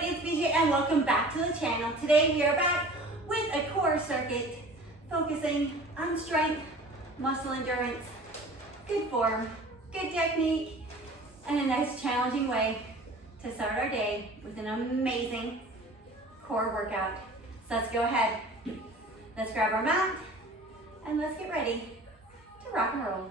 everyone, it's BJ and welcome back to the channel. Today we are back with a core circuit focusing on strength, muscle endurance, good form, good technique, and a nice challenging way to start our day with an amazing core workout. So let's go ahead, let's grab our mat and let's get ready to rock and roll.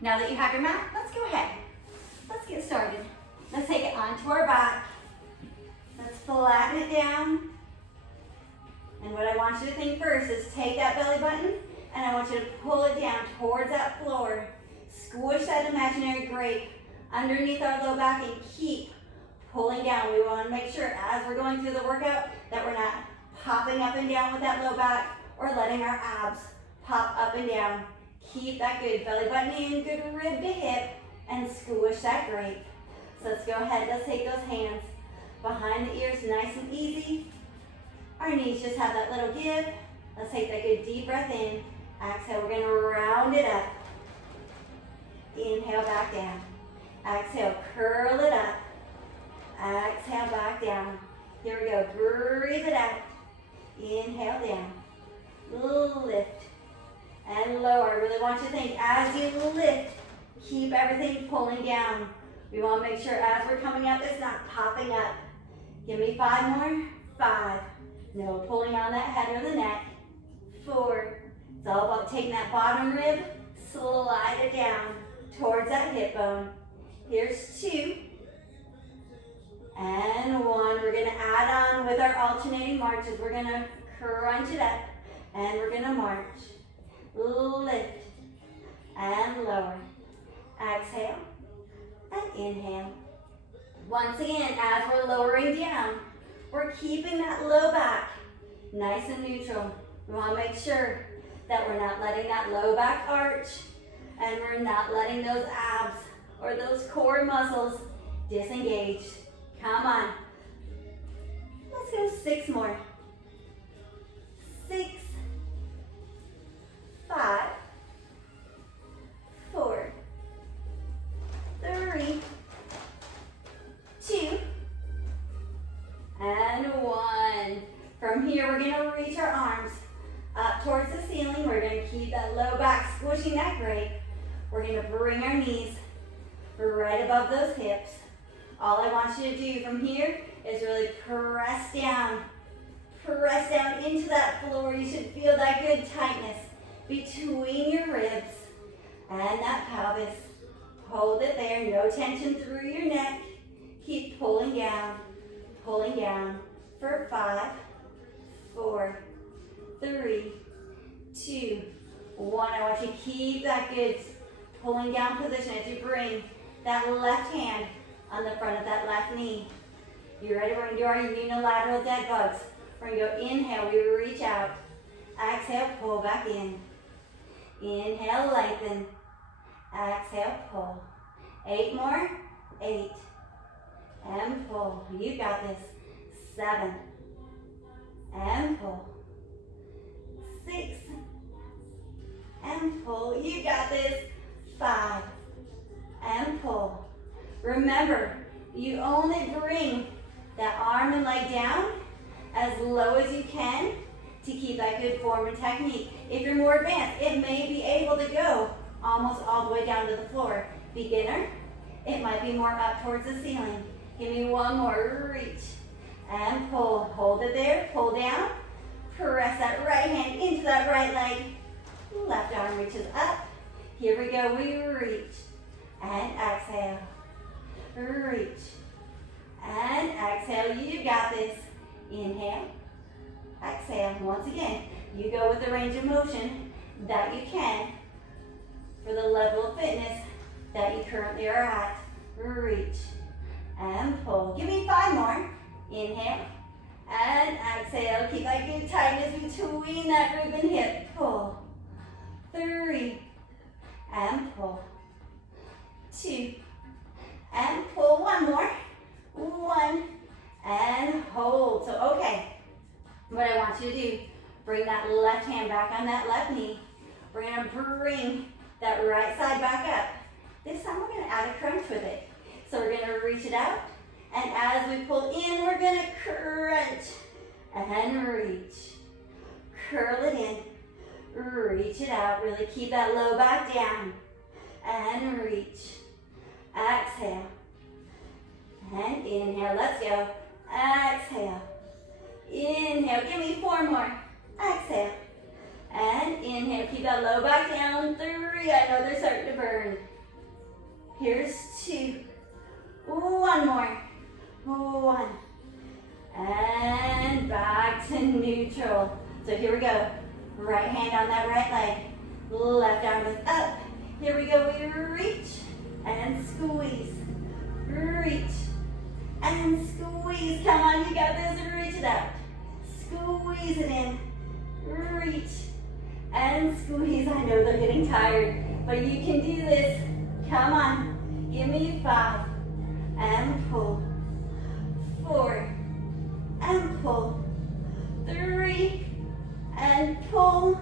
Now that you have your mat, let's go ahead. Let's get started. Let's take it onto our back. Let's flatten it down. And what I want you to think first is take that belly button and I want you to pull it down towards that floor. Squish that imaginary grape underneath our low back and keep pulling down. We want to make sure as we're going through the workout that we're not popping up and down with that low back or letting our abs pop up and down. Keep that good belly button in, good rib to hip, and squish that grape. So let's go ahead, let's take those hands behind the ears, nice and easy. Our knees just have that little give. Let's take that good deep breath in. Exhale, we're gonna round it up. Inhale, back down. Exhale, curl it up. Exhale, back down. Here we go, breathe it out. Inhale, down. Lift. And lower. I really want you to think as you lift, keep everything pulling down. We want to make sure as we're coming up, it's not popping up. Give me 5 more. 5. No pulling on that head or the neck. 4. It's all about taking that bottom rib, slide it down towards that hip bone. Here's 2. And 1. We're going to add on with our alternating marches. We're going to crunch it up and we're going to march. Lift and lower. Exhale and inhale. Once again, as we're lowering down, we're keeping that low back nice and neutral. We want to make sure that we're not letting that low back arch and we're not letting those abs or those core muscles disengage. Come on. Let's go 6 more. 6. 5, 4, 3, 2, and 1. From here, we're going to reach our arms up towards the ceiling. We're going to keep that low back squishing that grape. We're going to bring our knees right above those hips. All I want you to do from here is really press down into that floor. You should feel that good tightness between your ribs and that pelvis. Hold it there, no tension through your neck. Keep pulling down for 5, 4, 3, 2, 1. I want you to keep that good pulling down position as you bring that left hand on the front of that left knee. You ready? We're going to do our unilateral dead bugs. We're going to go inhale, we reach out. Exhale, pull back in. Inhale, lengthen. Exhale, pull. 8 more. 8. And pull. You got this. 7. And pull. 6. And pull. You got this. 5. And pull. Remember, you only bring that arm and leg down as low as you can to keep that good form and technique. If you're more advanced, it may be able to go almost all the way down to the floor. Beginner, it might be more up towards the ceiling. Give me 1 more. Reach and pull. Hold it there. Pull down. Press that right hand into that right leg. Left arm reaches up. Here we go. We reach and exhale. Reach and exhale. You got this. Inhale. Exhale. Once again, you go with the range of motion that you can for the level of fitness that you currently are at. Reach and pull. Give me 5 more. Inhale. And exhale. Keep that good tightness between that rib and hip. Pull. 3. And pull. 2. And pull. One more. 1. And hold. So, okay. What I want you to do, bring that left hand back on that left knee. We're going to bring that right side back up. This time we're going to add a crunch with it. So we're going to reach it out. And as we pull in, we're going to crunch and reach. Curl it in. Reach it out. Really keep that low back down. And reach. Exhale. And inhale. Let's go. Exhale. Inhale. Give me 4 more. Exhale. And inhale. Keep that low back down. 3. I know they're starting to burn. Here's 2. 1 more. 1. And back to neutral. So here we go. Right hand on that right leg. Left arm is up. Here we go. We reach and squeeze. Reach and squeeze. Come on, you got this. Reach it out. Squeeze it in. Reach and squeeze. I know they're getting tired, but you can do this. Come on. Give me 5. And pull. 4. And pull. 3. And pull.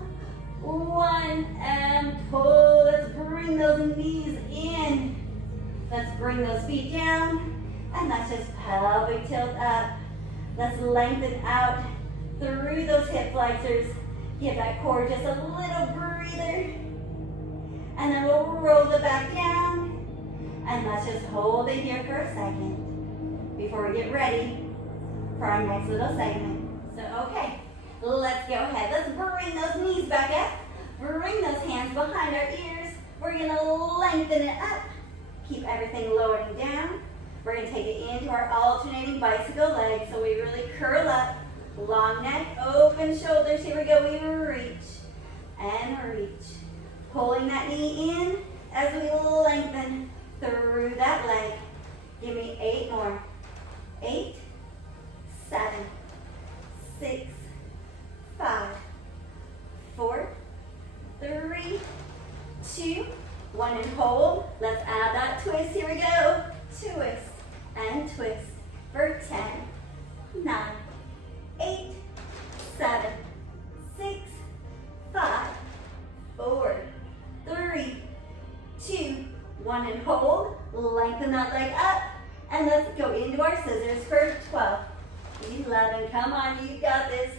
1. And pull. Let's bring those knees in. Let's bring those feet down. And let's just pelvic tilt up. Let's lengthen out through those hip flexors. Give that core just a little breather. And then we'll roll it back down. And let's just hold it here for a second before we get ready for our next little segment. So, okay, let's go ahead. Let's bring those knees back up. Bring those hands behind our ears. We're going to lengthen it up. Keep everything lowering down. We're going to take it into our alternating bicycle legs. So we really curl up. Long neck, open shoulders. Here we go. We reach and reach. Pulling that knee in as we lengthen through that leg. Give me 8 more. 8, 7, 6, 5, 4, 3, 2, 1, and hold. Let's add that twist. Here we go. Twist and twist for 10, 9, 8, 7, 6, 5, 4, 3, 2, 1, and hold. Lengthen that leg up. And let's go into our scissors for 12, 11. Come on, you got this.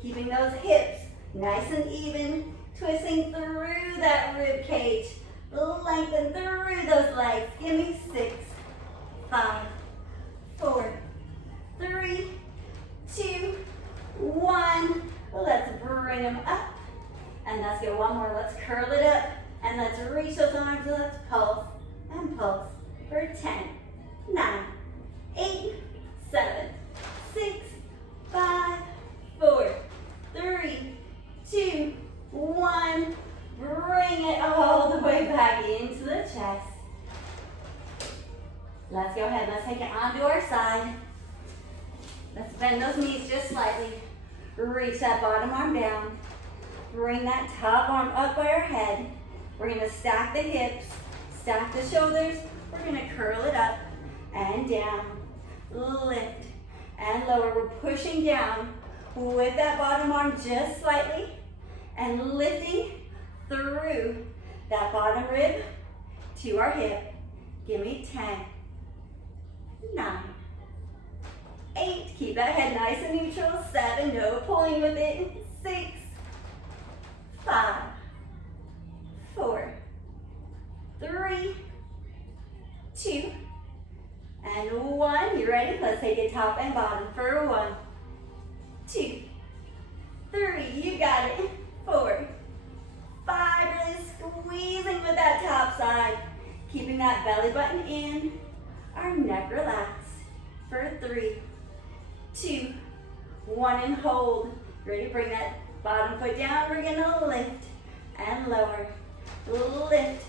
Keeping those hips nice and even. Twisting through that rib cage. Lengthen through those legs. Give me 6, 5, 4, 3, 2, 1. Let's bring them up. And let's go one more. Let's curl it up. And let's reach those arms. Let's pulse and pulse for 10, 9, 8, 7, 6, 5, 4, 3, 2, 1. Bring it all the way back into the chest. Let's go ahead. Let's take it onto our side. Let's bend those knees just slightly. Reach that bottom arm down. Bring that top arm up by our head. We're going to stack the hips, stack the shoulders. We're going to curl it up and down. Lift and lower. We're pushing down with that bottom arm just slightly and lifting through that bottom rib to our hip. Give me 10, 9, 8. Keep that head nice and neutral. 7, no pulling with it. 6, 5, 4, 3, 2, and 1. You ready? Let's take it top and bottom for 1, 2, 3. You got it. 4, 5. Really squeezing with that top side. Keeping that belly button in. Our neck relaxed. For 3, 2, 1, and hold. Ready? Bring that bottom foot down. We're gonna lift and lower. Lift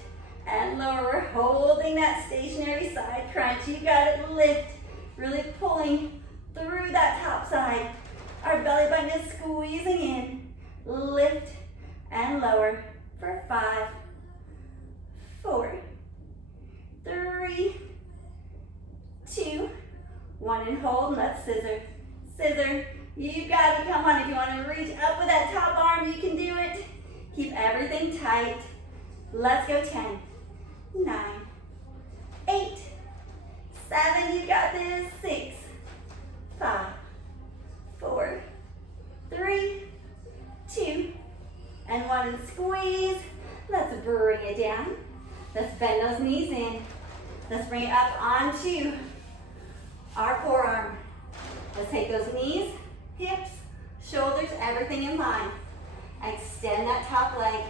and lower. We're holding that stationary side crunch. You got it. Lift. Really pulling through that top side. side. Our belly button is squeezing in. Lift and lower for 5, 4, 3, 2, 1, and hold. Let's scissor, scissor. You got it. Come on. If you want to reach up with that top arm, you can do it. Keep everything tight. Let's go. 10, 9, 8, 7. You got this. 6, 5, 4, 3, 2, and 1. And squeeze. Let's bring it down. Let's bend those knees in. Let's bring it up onto our forearm. Let's take those knees, hips, shoulders, everything in line. Extend that top leg.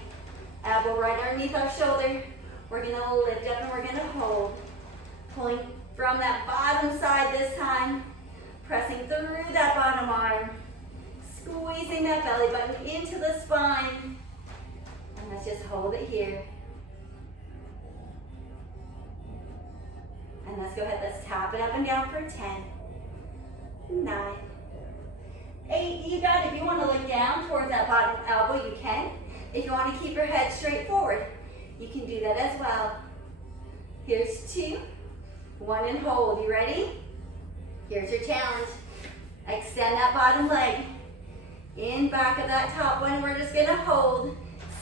Elbow right underneath our shoulder. We're going to lift up and we're going to hold. Pulling from that bottom side this time. Pressing through that bottom arm. Squeezing that belly button into the spine. And let's just hold it here. And let's go ahead, let's tap it up and down for 10, 9, 8. You got it. If you want to look down towards that bottom elbow, you can. If you want to keep your head straight forward, you can do that as well. Here's 2, 1, and hold. You ready? Here's your challenge. Extend that bottom leg. In back of that top one, we're just going to hold,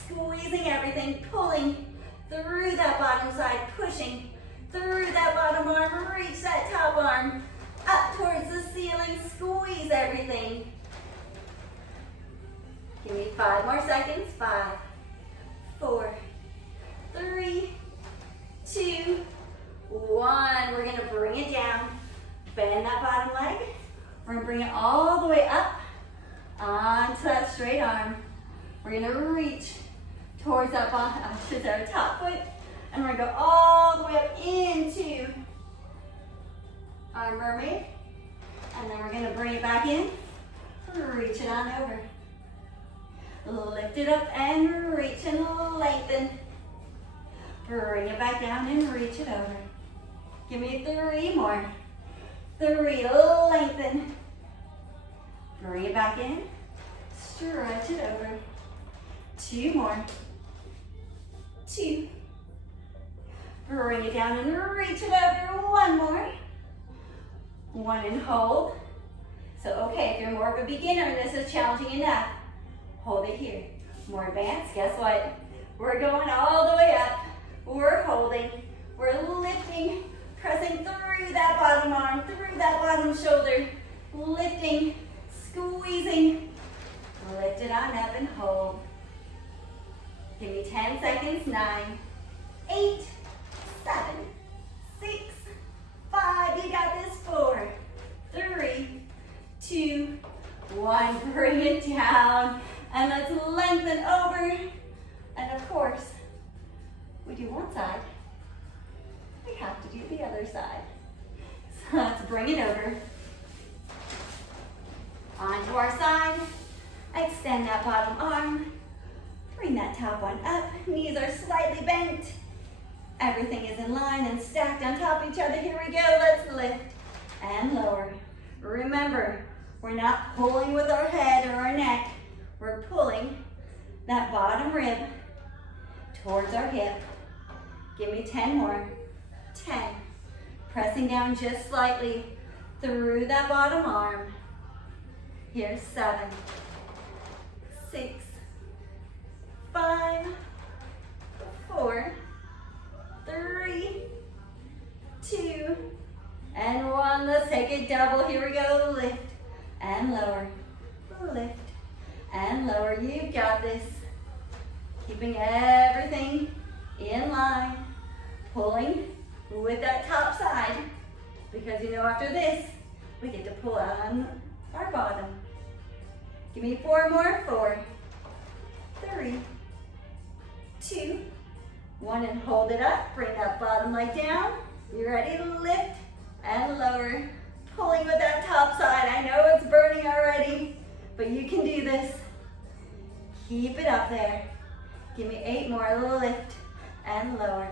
squeezing everything, pulling through that bottom side, pushing through that bottom arm, reach that top arm, up towards the ceiling, squeeze everything. Give me 5 more seconds. 5, 4, 3, 2, 1. We're gonna bring it down, bend that bottom leg. We're gonna bring it all the way up onto that straight arm. We're gonna reach towards that bottom, our top foot. And we're gonna go all the way up into our mermaid. And then we're gonna bring it back in, reach it on over. Lift it up and reach and lengthen. Bring it back down and reach it over. Give me 3 more. 3, lengthen. Bring it back in, stretch it over. 2 more. 2. Bring it down and reach it over. 1 more. 1 and hold. So, okay, if you're more of a beginner and this is challenging enough, hold it here. More advanced, guess what? We're going all the way up. We're holding. We're lifting, pressing through that bottom arm, through that bottom shoulder. Lifting, squeezing. Lift it on up and hold. Give me 10 seconds. 9, 8, 7, 6, 5. You got this. 4, 3, 2, 1. Bring it down. And let's lengthen over. And of course, we do one side. We have to do the other side. So let's bring it over. Onto our side. Extend that bottom arm. Bring that top one up. Knees are slightly bent. Everything is in line and stacked on top of each other. Here we go. Let's lift and lower. Remember, we're not pulling with our head or our neck. We're pulling that bottom rib towards our hip. Give me 10 more. 10. Pressing down just slightly through that bottom arm. Here's 7, 6, 5, 4, 3, 2, and 1. Let's take it double. Here we go. Lift and lower. Lift and lower. You've got this. Keeping everything in line. Pulling with that top side. Because you know after this, we get to pull out on our bottom. Give me 4 more. 4, 3, 2, 1, and hold it up. Bring that bottom leg down. You ready to lift and lower. Pulling with that top side. I know it's burning already, but you can do this. Keep it up there. Give me 8 more. A little lift and lower.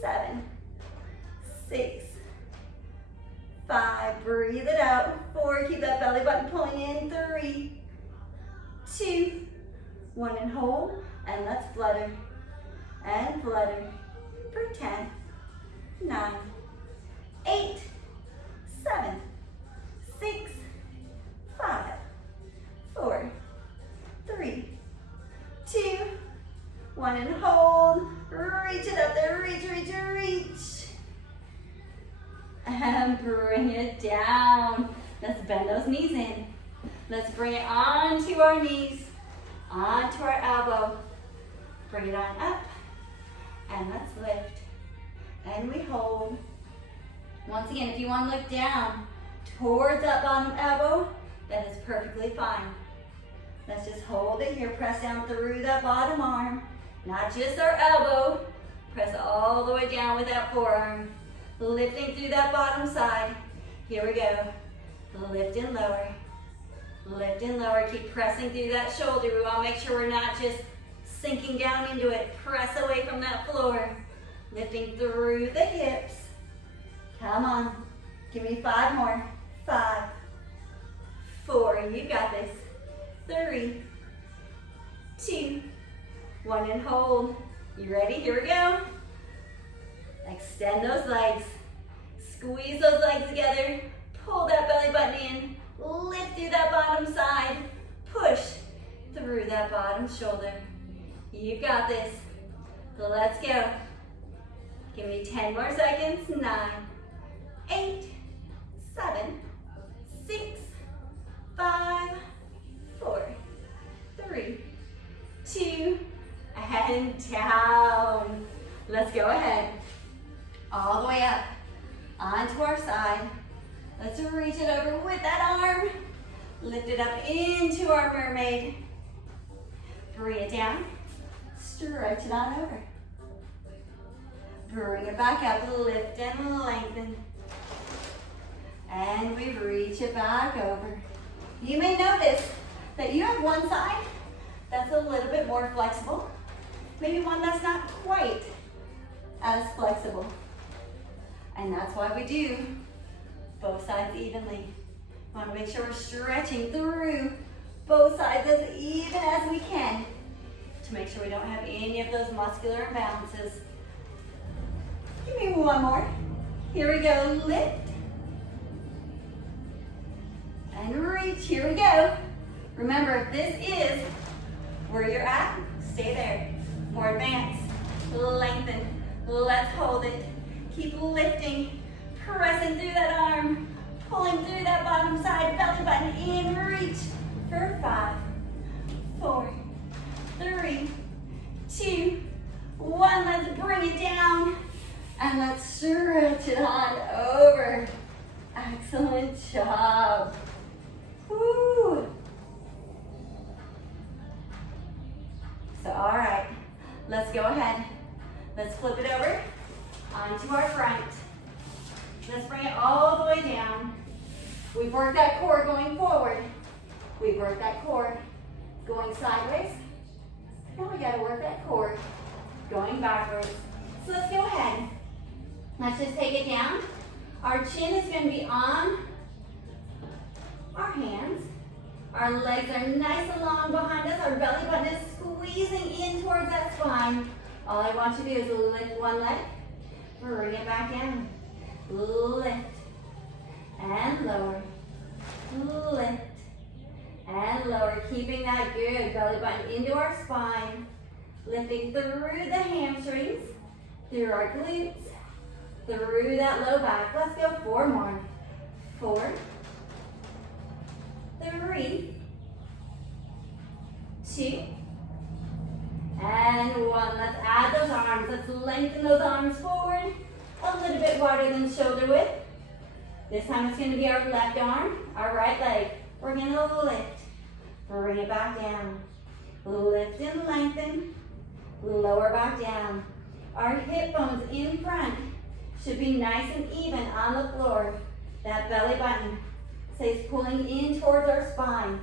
7, 6, 5, breathe it out. 4, keep that belly button pulling in. 3, 2, 1, and hold. And let's flutter and flutter for 10, 9, 8, 7, 6, 5, 4, 3, 2, 1, and hold. Reach it up there, reach, reach, reach. And bring it down. Let's bend those knees in. Let's bring it onto our knees, onto our elbow. Bring it on up, and let's lift. And we hold. Once again, if you want to look down towards that bottom elbow, that is perfectly fine. Let's just hold it here. Press down through that bottom arm, not just our elbow. Press all the way down with that forearm. Lifting through that bottom side. Here we go. Lift and lower. Lift and lower. Keep pressing through that shoulder. We want to make sure we're not just sinking down into it. Press away from that floor. Lifting through the hips. Come on. Give me 5 more. 5, 4, you got this. 3, 2, 1, and hold. You ready? Here we go. Extend those legs. Squeeze those legs together. Pull that belly button in. Lift through that bottom side. Push through that bottom shoulder. You got this. Let's go. Give me 10 more seconds. 9, 8, 7, 6, 5, 4, 3, 2, and down. Let's go ahead. All the way up onto our side. Let's reach it over with that arm. Lift it up into our mermaid. Bring it down. Stretch it on over. Bring it back up. Lift and lengthen. And we reach it back over. You may notice that you have one side that's a little bit more flexible. Maybe one that's not quite as flexible. And that's why we do both sides evenly. We want to make sure we're stretching through both sides as even as we can to make sure we don't have any of those muscular imbalances. Give me 1 more. Here we go. Lift. And reach. Here we go. Remember, if this is where you're at, stay there. More advanced. Lengthen. Let's hold it. Keep lifting. Pressing through that arm. Pulling through that bottom side. Belly button in. Reach for 5, 4, 3, 2, 1. Let's bring it down. And let's stretch it on over. Excellent job. Woo. So, all right, let's go ahead. Let's flip it over onto our front. Let's bring it all the way down. We've worked that core going forward. We've worked that core going sideways. Now we gotta work that core going backwards. So let's go ahead. Let's just take it down. Our chin is gonna be on our hands. Our legs are nice and long behind us. Our belly button is squeezing in towards that spine. All I want you to do is lift one leg, bring it back down. Lift and lower. Lift and lower. Keeping that good belly button into our spine. Lifting through the hamstrings, through our glutes, through that low back. Let's go 4 more. 4, 3, 2, and 1. Let's add those arms. Let's lengthen those arms forward a little bit wider than shoulder width. This time it's going to be our left arm, our right leg. We're going to lift, bring it back down. Lift and lengthen, lower back down. Our hip bones in front should be nice and even on the floor. That belly button stays pulling in towards our spine.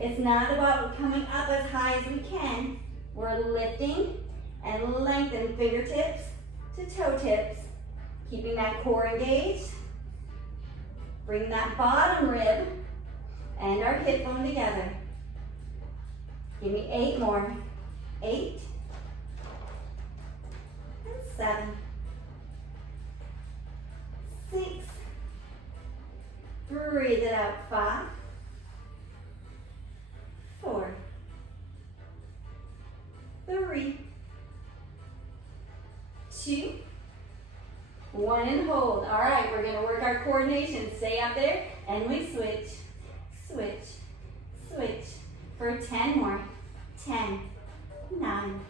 It's not about coming up as high as we can. We're lifting and lengthening fingertips to toe tips, keeping that core engaged. Bring that bottom rib and our hip bone together. Give me 8 more. 8 and 7, 6. Breathe it out. 5, 4, 3, 2, 1, and hold. All right, we're gonna work our coordination. Stay up there, and we switch, switch, switch for 10 more. 10, 9,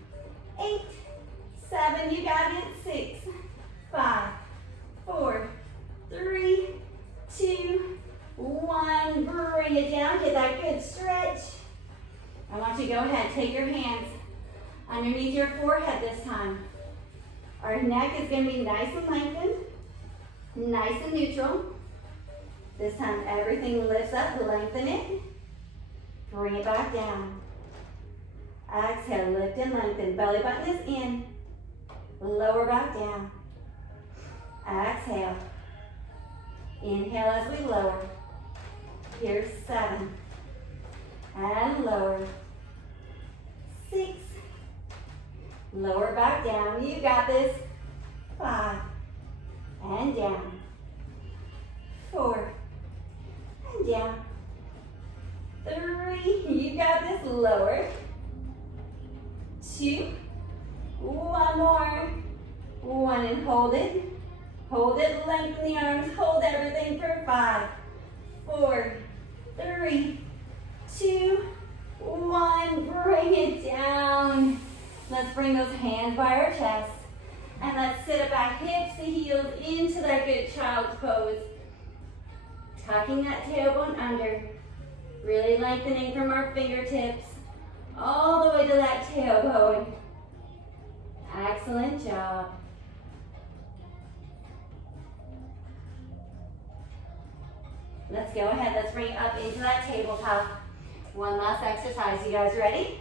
8, 7, you got it. 6, 5, 4, 3, 2, 1. Bring it down, get that good stretch. I want you to go ahead, take your hands underneath your forehead this time. Our neck is going to be nice and lengthened, nice and neutral. This time everything lifts up, lengthen it. Bring it back down. Exhale, lift and lengthen. Belly button is in. Lower back down. Exhale. Inhale as we lower. Here's 7. And lower. 6. Lower back down. You got this. 5. And down. 4. And down. 3. You got this. Lower. 2. 1 more. 1 and hold it. Hold it. Lengthen the arms. Hold everything for 5, 4, 3, 2, 1. Bring it down. Let's bring those hands by our chest. And let's sit it back, hips to heels, into that good child's pose. Tucking that tailbone under. Really lengthening from our fingertips all the way to that tailbone. Excellent job. Let's go ahead, let's bring it up into that tabletop. One last exercise, you guys ready?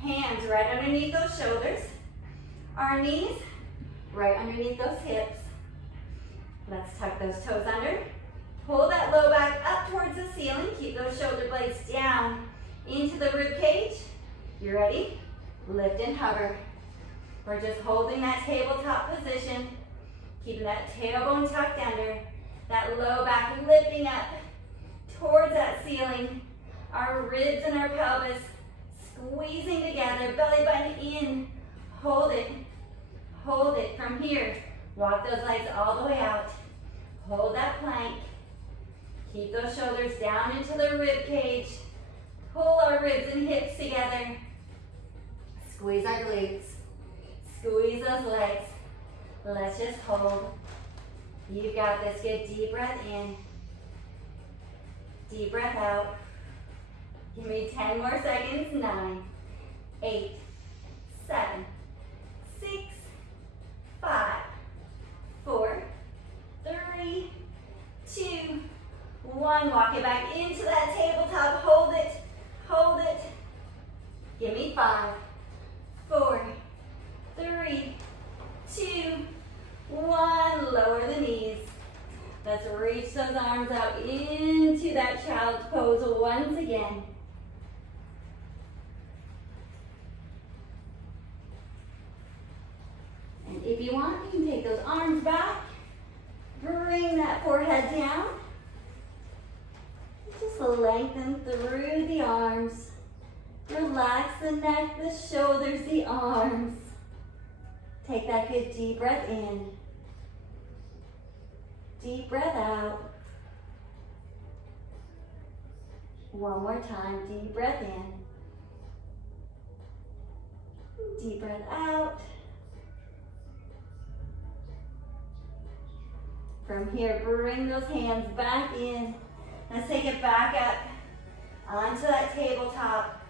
Hands right underneath those shoulders. Our knees right underneath those hips. Let's tuck those toes under. Pull that low back up towards the ceiling. Keep those shoulder blades down into the rib cage. You ready? Lift and hover. We're just holding that tabletop position. Keeping that tailbone tucked under. That low back lifting up towards that ceiling. Our ribs and our pelvis squeezing together. Belly button in. Hold it. Hold it from here. Walk those legs all the way out. Hold that plank. Keep those shoulders down into the rib cage. Pull our ribs and hips together. Squeeze our glutes. Squeeze those legs. Let's just hold. You've got this. Good deep breath in. Deep breath out. Give me 10 more seconds. 9, 8, 7, 6, 5, 4, 3, 2, 1. Walk it back into that tabletop. Hold it. Hold it. Give me 5, 4, 3, 2, 1. Lower the knees. Let's reach those arms out into that child's pose once again. And if you want, you can take those arms back. Bring that forehead down. Just lengthen through the arms. Relax the neck, the shoulders, the arms. Take that good deep breath in. Deep breath out. One more time, deep breath in. Deep breath out. From here, bring those hands back in. Let's take it back up onto that tabletop.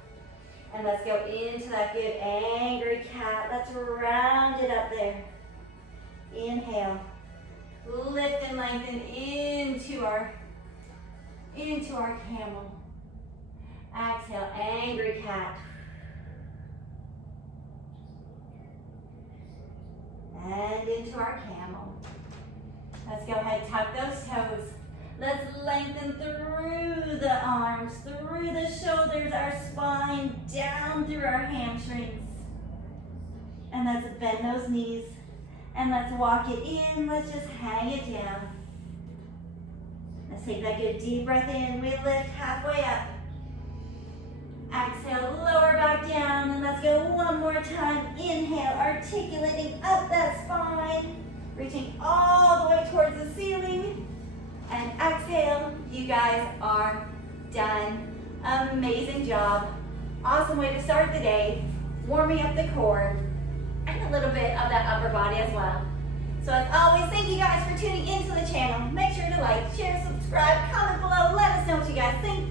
And let's go into that good angry cat. Let's round it up there. Inhale. Lift and lengthen into our camel. Exhale, angry cat. And into our camel. Let's go ahead, tuck those toes. Let's lengthen through the arms, through the shoulders, our spine, down through our hamstrings. And let's bend those knees. And let's walk it in. Let's just hang it down. Let's take that good deep breath in. We lift halfway up. Exhale, lower back down. And let's go one more time. Inhale, articulating up that spine. Reaching all the way towards the ceiling. And exhale, you guys are done. Amazing job. Awesome way to start the day. Warming up the core and a little bit of that upper body as well. So as always, thank you guys for tuning into the channel. Make sure to like, share, subscribe, comment below. Let us know what you guys think.